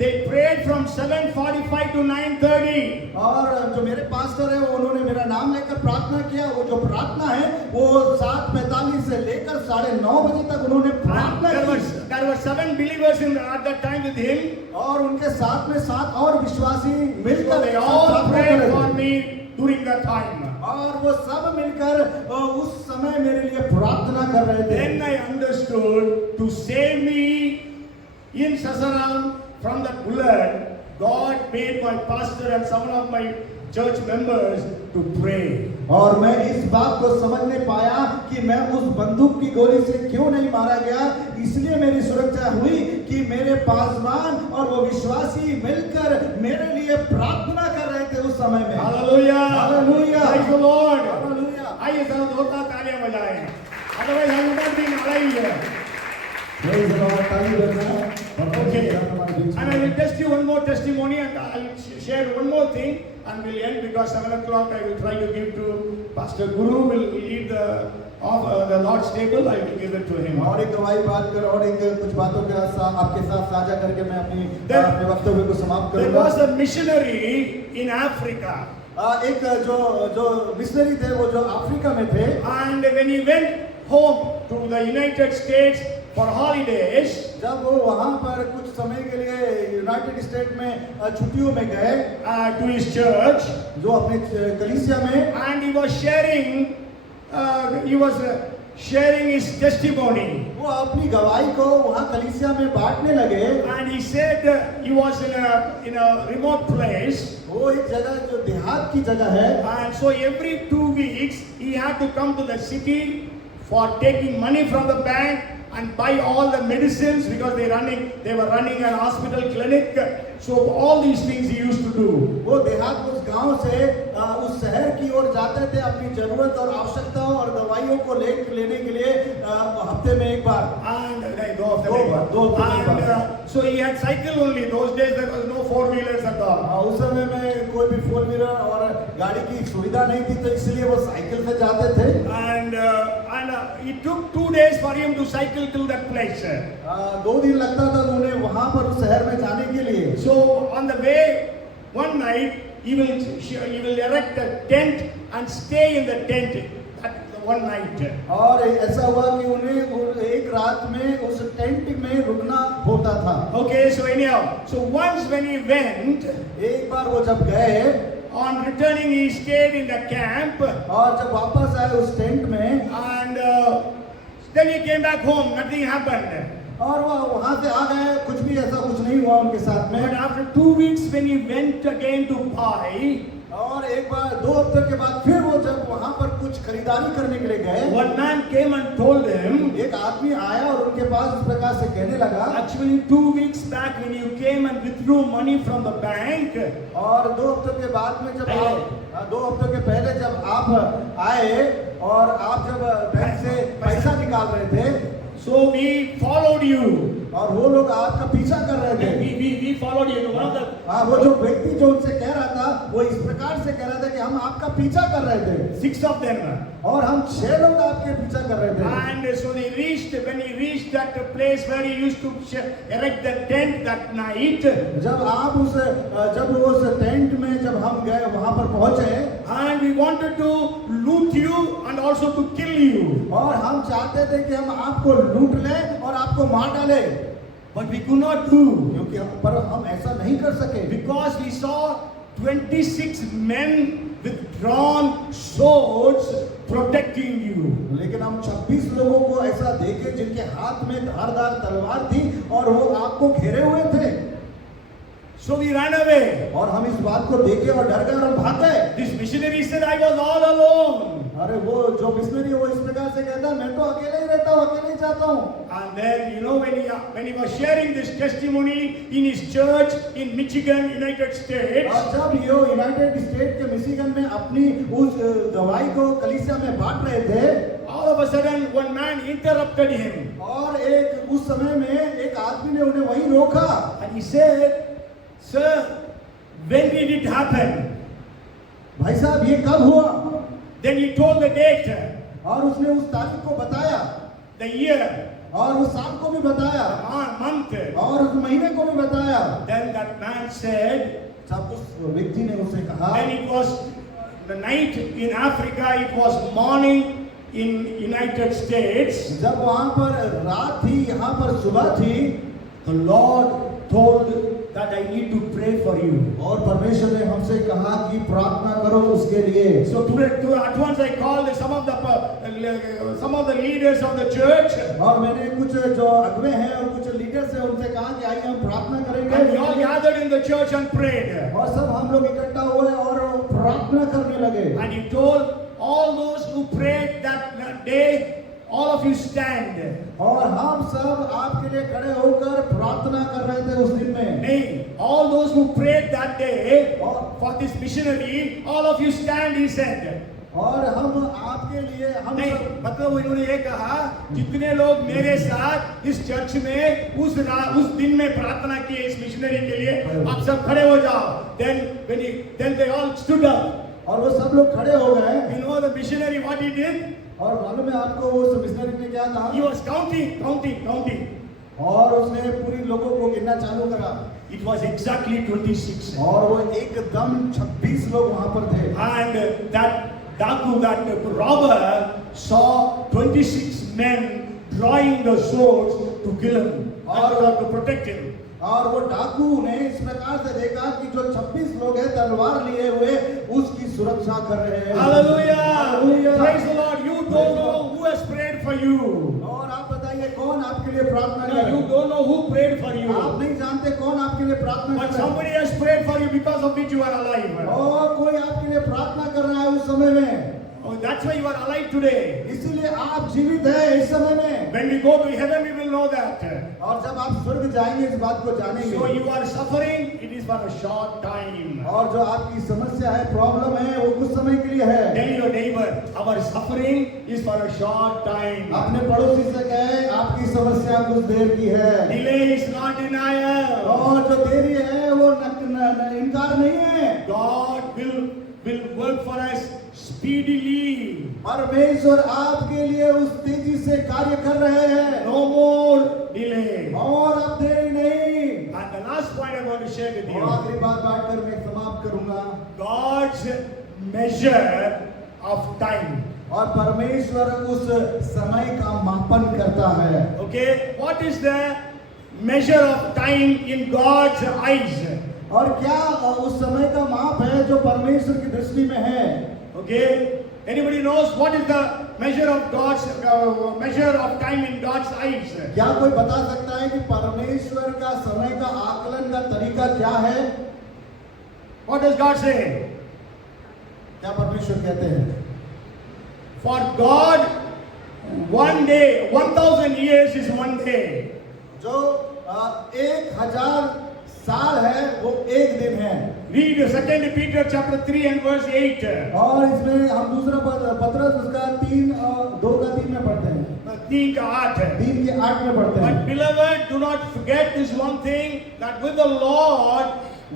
they prayed from 7:45 to 9:30. और जो मेरे पास्टर है उन्होंने मेरा नाम लेकर प्रार्थना किया। वो जो प्रार्थना है वो 7:45 से लेकर 9:30 बजे तक उन्होंने प्रार्थना की। There were 7 believers at that time with him. और उनके साथ में 7 और विश्वासी So मिलकर they साथ all प्रार्थना कर prayed रहे for थे। me during that time. और वो सब मिलकर उस समय मेरे लिए प्रार्थना कर रहे थे। Then I understood, to save me in Sasaram from that bullet, God made my pastor and some of my church members to pray. और मैं इस बात को समझने पाया कि मैं उस बंदूक की गोली से क्यों नहीं मारा गया, इसलिए मेरी सुरक्षा हुई कि मेरे पासवान और वो विश्वासी मिलकर मेरे लिए प्रार्थना कर रहे थे उस समय में। Hallelujah! Hallelujah! Praise the Lord! Hallelujah! आइए जरा जोरदार तालियां बजाएं। Otherwise I would not be alive here. Praise the Lord! ताली बजाएं। Okay. And I will test you one more testimony, and I will share one more thing, and we'll end because 7 o'clock I will try to give to Pastor Guru will lead the of the Lord's table, I will give it to him. और एक गवाही बात कर और एक कुछ बातों के साथ आपके साथ साझा करके मैं अपने वक्तव्य को समाप्त There करूंगा। was a missionary in Africa, एक जो मिशनरी थे वो जो अफ्रीका में थे, and when he went home to the United States for holidays, जब वो वहाँ पर कुछ समय के लिए यूनाइटेड स्टेट में छुट्टियों में गए to his church, जो अपने कलीसिया में, and he was sharing his testimony. वो अपनी गवाही को वहाँ कलीसिया में बांटने लगे। And he said he was in a remote place, वो एक जगह जो देहात की जगह है, and so every 2 weeks he had to come to the city for taking money from the bank and buy all the medicines, because they were running an hospital clinic. So all these things he used to do. वो देहात उस गांव से उस शहर की ओर जाते थे अपनी जरूरत और आवश्यकताओं और दवाइयों को लेने के लिए हफ्ते में एक बार, And दो बार। so he had cycle only. Those days there was no 4-wheelers at all. उस समय में कोई भी 4 व्हीलर और गाड़ी की सुविधा नहीं थी, तो इसलिए वो साइकिल से जाते थे। And it took 2 days for him to cycle till that place. 2 दिन लगता था उन्हें वहां पर उस शहर में जाने के लिए। So on the way, one night he will erect a tent and stay in the tent that one night. और ऐसा हुआ कि उन्हें एक रात में उस टेंट में रुकना होता था। Okay, so anyhow, so once when he went, एक बार वो जब गए, on returning he stayed in the camp, और जब वापस आए उस टेंट में, and then he came back home. Nothing happened. और वह वहां से आ गए, कुछ नहीं हुआ उनके साथ But में। after 2 weeks when he went again to buy, और एक बार 2 हफ्ते के बाद फिर वो जब वहां पर कुछ खरीदारी करने के लिए गए, one man came and told him, एक आदमी आया और उनके पास इस प्रकार से कहने लगा, actually 2 weeks back when you came and withdrew money from the bank, और 2 हफ्तों के बाद में जब आप 2 हफ्तों के पहले जब आप आए और आप जब बैंक से पैसा निकाल रहे थे, so we followed you. और वो लोग आपका पीछा कर रहे थे। We followed you. One of the हाँ, वो जो व्यक्ति जो उनसे कह रहा था, वो इस प्रकार से कह रहा था कि हम आपका पीछा कर रहे थे, 6 of them. और हम 6 लोग आपके पीछा कर रहे थे। And so when he reached that place where he used to erect the tent that night, जब उस टेंट में जब हम गए वहां पर पहुंचे, and we wanted to loot you and also to kill you, और हम चाहते थे कि हम आपको लूट लें और आपको मार डालें, but we could not do, क्योंकि पर हम ऐसा नहीं कर सके, because we saw 26 men with drawn swords protecting you. लेकिन हम 26 लोगों को ऐसा देखे जिनके हाथ में धारदार तलवार थी और वो आपको घेरे हुए थे। So we ran away. और हम इस बात को देखे और डर गए और हम भाग गए। This missionary said, I was all alone. अरे वो जो मिशनरी वो इस प्रकार से कहता, मैं तो अकेले ही रहता हूँ, अकेले ही जाता हूँ। And then when he was sharing this testimony in his church in Michigan, United States, और जब ये यूनाइटेड स्टेट के मिशिगन में अपनी उस गवाही को कलीसिया में बांट रहे थे, all of a sudden one man interrupted him. और एक उस समय में एक आदमी ने उन्हें वहीं रोका। And he said, Sir, when did it happen? भाई साहब ये कब हुआ? Then he told the date, और उसने उस तारीख को बताया, the year, और उस साल को भी बताया, month. और उस महीने को भी बताया। Then that man said, तब उस व्यक्ति ने उसे कहा, when it was the night in Africa, it was morning in United States. जब वहां पर रात थी, यहाँ पर सुबह थी, The Lord told that I need to pray for you. और परमेश्वर ने हमसे कहा कि प्रार्थना करो उसके लिए। So at once I called some of the leaders of the church. और मैंने कुछ जो अगुवे हैं और कुछ लीडर्स हैं उनसे कहा कि आइए हम प्रार्थना And we all करेंगे। gathered in the church and prayed. और सब हम लोग इकट्ठा हुए और प्रार्थना करने लगे। And he told all those who prayed that day, all of you stand. और हम सब आपके लिए खड़े होकर प्रार्थना कर रहे थे उस दिन में। Nay, all those who prayed that day for this missionary, all of you stand, he said. और हम आपके लिए हम नहीं, सब मतलब उन्होंने ये कहा, जितने लोग मेरे साथ इस चर्च में उस दिन में प्रार्थना किए इस मिशनरी के लिए, आप सब खड़े हो जाओ। Then they all stood up. और वो सब लोग खड़े हो गए। You know the missionary what he did? और मालूम है आपको उस मिशनरी ने क्या कहा? He was counting. और उसने पूरी लोगों को गिनना चालू करा It was exactly 26. और वो एकदम 26 लोग वहां पर थे। And that Daku, that robber, saw 26 men drawing the swords to kill him or to protect him. और वो डाकू ने इस प्रकार से देखा कि जो 26 लोग हैं तलवार लिए हुए उसकी सुरक्षा कर रहे हैं। Hallelujah! Praise the Lord. You don't know who has prayed for you. और आप बताइए कौन आपके लिए प्रार्थना No, करे? you don't know who prayed for आप you. नहीं जानते कौन आपके लिए प्रार्थना But कर रहा है। somebody has prayed for you because of which you are alive. और कोई आपके लिए प्रार्थना कर रहा है उस समय में। Oh, that's why you are alive today. इसीलिए आप जीवित हैं इस समय में। When we go to heaven, we will know that. और जब आप स्वर्ग जाएंगे इस बात को जानेंगे। So you are suffering, it is for a short time. और जो आपकी समस्या है, प्रॉब्लम है, वो कुछ समय के लिए है। Tell your neighbor, our suffering is for a short time. अपने पड़ोसी से कहे आपकी समस्या कुछ देर की है। Delay is not denial. और जो देरी है वो इनकार नहीं है। God will work for us speedily. परमेश्वर आपके लिए उस तेजी से कार्य कर रहे हैं। No more delay. और अब देरी नहीं। And the last point I want to share with और you. आखिरी बात बांटकर मैं समाप्त करूंगा। God's measure of time. और परमेश्वर उस समय का मापन करता है। Okay, what is the measure of time in God's eyes? और क्या उस समय का माप है जो परमेश्वर की दृष्टि में है? Okay, anybody knows what is the measure of God's measure of time in God's eyes? क्या कोई बता सकता है कि परमेश्वर का समय का आकलन का तरीका क्या है? What does God say? क्या परमेश्वर कहते हैं? For God, one day, 1,000 years is one day. जो 1000 साल है वो एक दिन है। Read 2 Peter chapter 3 and verse 8. और इसमें हम दूसरा पत्रस उसका 2:3 में पढ़ते हैं। 3 का 8 है। 3 के 8 में पढ़ते हैं। But beloved, do not forget this one thing, that with the Lord,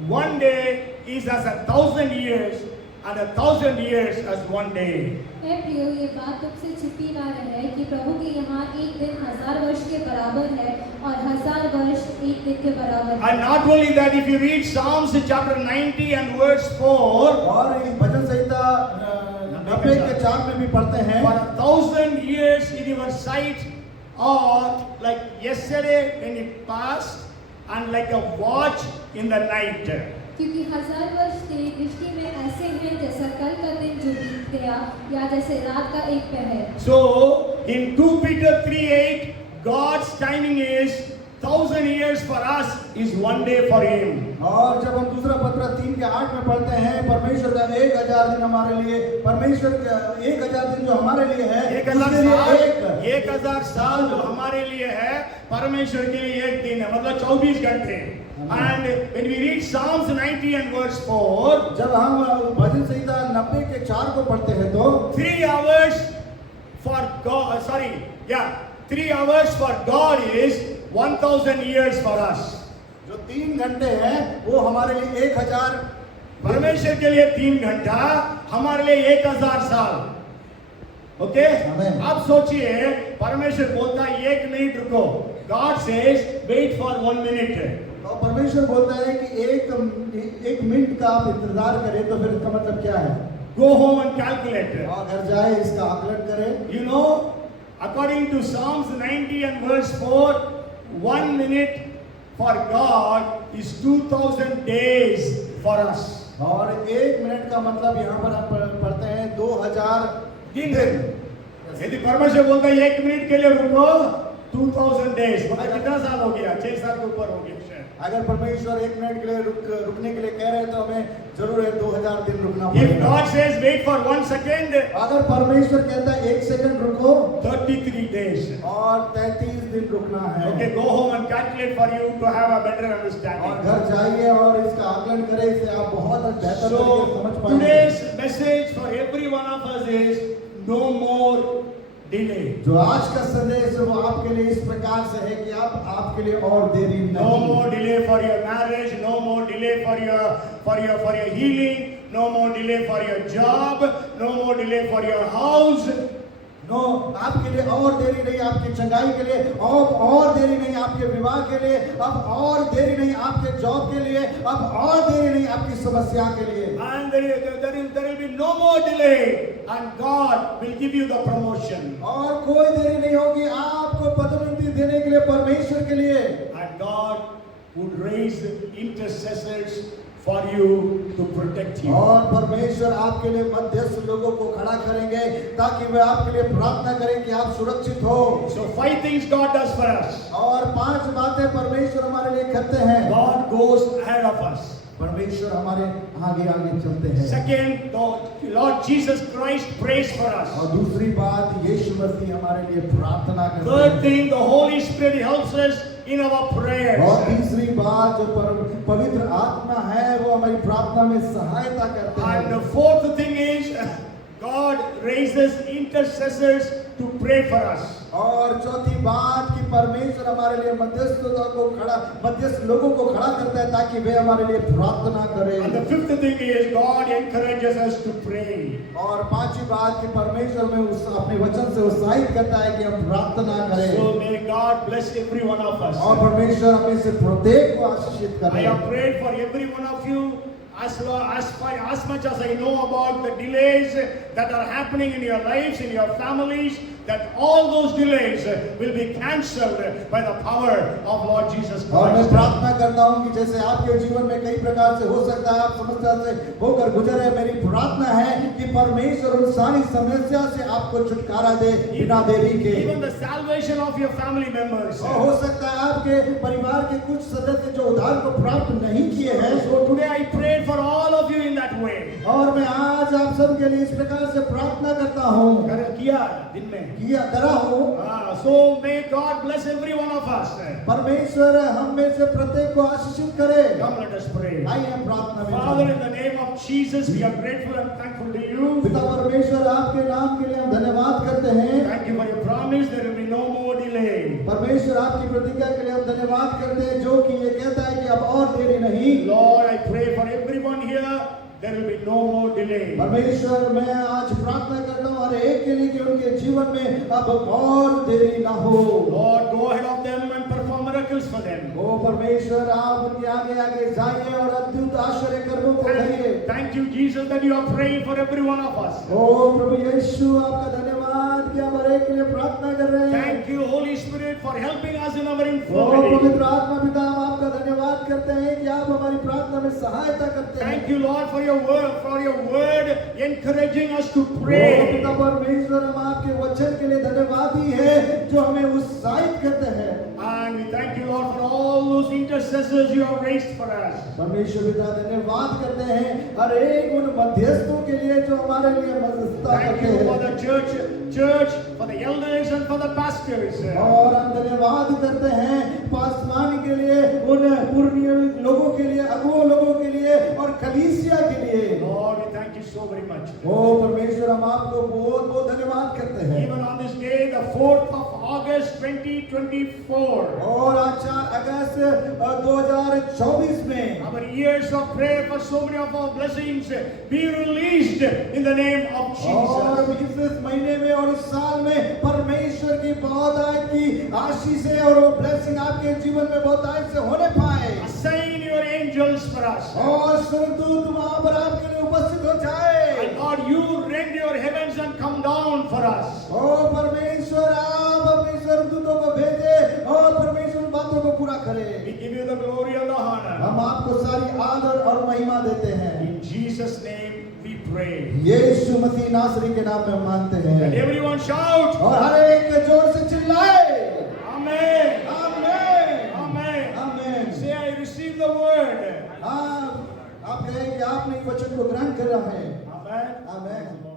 one day is as 1,000 years, and 1,000 years as one day. हे प्रियो, ये बात तुमसे छिपी ना रहे कि प्रभु के यहाँ एक दिन 1000 वर्ष के बराबर है और 1000 वर्ष एक दिन के बराबर है। And not only that, if you read Psalms chapter 90 and verse 4, और इस भजन संहिता 90 के 4 में भी पढ़ते हैं। for 1,000 years in your sight are like yesterday when it passed, and like a watch in the night. क्योंकि 1000 वर्ष तेरी दृष्टि में ऐसे हैं जैसा कल का दिन जो बीत गया या जैसे रात का एक पहर। So in 2 Peter 3:8, God's timing is 1,000 years for us is one day for Him. और जब हम दूसरा पत्र 3 के 8 में पढ़ते हैं, परमेश्वर का 1000 दिन हमारे लिए, परमेश्वर का 1000 दिन जो हमारे लिए है, 1,000 साल जो हमारे लिए है, परमेश्वर के लिए एक दिन है, मतलब 24 घंटे। And when we read Psalms 90 and verse 4, जब हम भजन संहिता 90 के 4 को पढ़ते हैं तो 3 hours for God, 3 hours for God is 1,000 years for us. जो 3 घंटे हैं वो हमारे लिए 1000, परमेश्वर के लिए 3 घंटा, हमारे लिए 1,000 साल। ओके? Amen. अब सोचिए, परमेश्वर बोलता है 1 मिनट रुको। God says wait for 1 minute. और परमेश्वर बोलता है कि एक मिनट का आप इंतजार करें, तो फिर इसका मतलब क्या है? Go home and calculate. और घर जाए इसका आकलन करें। You know, according to Psalms 90 and verse 4, 1 minute for God is 2,000 days for us. और 1 मिनट का मतलब यहाँ पर हम पढ़ते हैं 2000 दिन। यदि परमेश्वर बोलता है 1 मिनट के लिए रुको, 2,000 days, मतलब कितना साल हो गया? 6 साल के ऊपर हो गया शायद। अगर परमेश्वर 1 मिनट के लिए रुकने के लिए कह रहे हैं तो हमें जरूर है 2000 दिन रुकना If पड़ेगा। God says wait for 1 second, अगर परमेश्वर कहता है 1 सेकंड रुको, 33 days. और 33 दिन रुकना है। Okay, go home and calculate for you to have a better और understanding. घर जाइए और इसका आकलन करें, इससे आप बहुत बेहतर तरीके So से समझ पाएंगे। today's message for every one of us is no more delay. जो आज का संदेश है वो आपके लिए इस प्रकार से है कि आपके लिए और देरी No नहीं। more delay for your marriage, no more delay for your healing, no more delay for your job, no more delay for your house. No आपके लिए और देरी नहीं, आपकी चंगाई के लिए और देरी नहीं, आपके विवाह के लिए अब और देरी नहीं, आपके जॉब के लिए अब और देरी नहीं, आपकी समस्या के लिए। And there will be no more delay, and God will give you the promotion. और कोई देरी नहीं होगी आपको पदोन्नति देने के लिए परमेश्वर के लिए। And God would raise intercessors for you to protect you. और परमेश्वर आपके लिए मध्यस्थ लोगों को खड़ा करेंगे ताकि वे आपके लिए प्रार्थना करें कि आप सुरक्षित हो। So 5 things God does for us. और 5 बातें परमेश्वर हमारे लिए करते हैं। God goes ahead of us. परमेश्वर हमारे आगे आगे चलते हैं। Second, the Lord Jesus Christ prays for us. और दूसरी बात यीशु मसीह हमारे लिए प्रार्थना करते Third हैं। thing, the Holy Spirit helps us in our prayers. और तीसरी बात जो पवित्र आत्मा है वो हमारी प्रार्थना में सहायता करते हैं। And the fourth thing is God raises intercessors to pray for us. और चौथी बात कि परमेश्वर हमारे लिए मध्यस्थ लोगों को खड़ा करता है ताकि वे हमारे लिए प्रार्थना करें। And the fifth thing is God encourages us to pray. और पांचवी बात कि परमेश्वर में अपने वचन से उत्साहित करता है कि हम प्रार्थना करें। So may God bless every one of us. और परमेश्वर हमें से प्रत्येक को आशीषित I करे। have prayed for every one of you. As much as I know about the delays that are happening in your lives, in your families, that all those delays will be cancelled by the power of Lord Jesus और मैं Christ. प्रार्थना करता हूं कि जैसे आपके जीवन में कई प्रकार से हो सकता है आप समस्या से होकर गुजरे, मेरी प्रार्थना है कि परमेश्वर उन सारी समस्या से आपको छुटकारा दे बिना देरी के। Even the salvation of your family members. और हो सकता है आपके परिवार के कुछ सदस्य जो उद्धार को प्राप्त नहीं किए हैं। So today I prayed for all of you in that way. और मैं आज आप सब के लिए इस प्रकार से प्रार्थना करता हूं किया दिन में किया करा हूं। So may God bless every one of us. परमेश्वर हम में से प्रत्येक को आशीषित करे। Come, let us pray. आइए हम प्रार्थना में Father, जाएं। in the name of Jesus, we are grateful and thankful to you. पिता परमेश्वर आपके नाम के लिए हम धन्यवाद करते हैं। Thank you for your promise. There will be no more delay. परमेश्वर आपकी प्रतिज्ञा के लिए हम धन्यवाद करते हैं जो कि ये कहता है कि अब और देरी नहीं। Lord, I pray for everyone here. There will be no more delay. परमेश्वर मैं आज प्रार्थना करता हूँ हर एक के लिए कि उनके जीवन में अब और देरी ना हो। Lord, go ahead of them and perform miracles for them. ओ परमेश्वर आप उनके आगे आगे जाइए और अद्भुत आश्चर्य कर्मों को करिए। Thank you, Jesus, that you are praying for every one of us. ओ प्रभु यीशु आपका धन्यवाद कि आप हर एक के लिए प्रार्थना कर रहे हैं। Thank you, Holy Spirit, for helping us in our O infirmity. पवित्र आत्मा पिता हम आपका धन्यवाद करते हैं कि आप हमारी प्रार्थना में सहायता करते हैं। Thank you, Lord, for your word encouraging us to O pray. पिता परमेश्वर हम आपके वचन के लिए धन्यवादी है जो हमें उत्साहित करते हैं। And we thank you, Lord, for all those intercessors you have raised for us. परमेश्वर पिता धन्यवाद करते हैं हर एक उन मध्यस्थों के लिए जो हमारे लिए मध्यस्थता Thank करते you for हैं। the church, for the elders and for the pastors. और हम धन्यवाद करते हैं पासवानी के लिए, उन पूर्णीय लोगों के लिए, अगुओं लोगों के लिए और कलीसिया के लिए। Lord, we thank you so very much. ओ परमेश्वर हम आपको बहुत बहुत धन्यवाद करते हैं। Even on this day, the 4th of August 2024. और आज 4 अगस्त 2024 में Our years of prayer for so many of our blessings be released in the name of और Jesus. इस महीने में और इस साल में परमेश्वर की बहुतायत की आशीषें और वो ब्लेसिंग आपके जीवन में बहुतायत से होने पाए। Assign your angels for us. और स्वर्गदूत वहां पर आपके लिए उपस्थित हो जाए। And Lord, you rend your heavens and come down for us. ओ परमेश्वर आप अपने स्वर्गदूतों को भेजे और परमेश्वर बातों को पूरा करे। We give you the glory and the honor. हम आपको सारी आदर और महिमा देते हैं। In Jesus' name we pray. यीशु मसीह नासरी के नाम में मानते And हैं। everyone shout. और हर एक जोर से चिल्लाए Amen. आमीन Amen. आमीन। Say, I receive the word. आप कहें कि आपने वचन को ग्रहण कर रहा है। Amen. आमीन।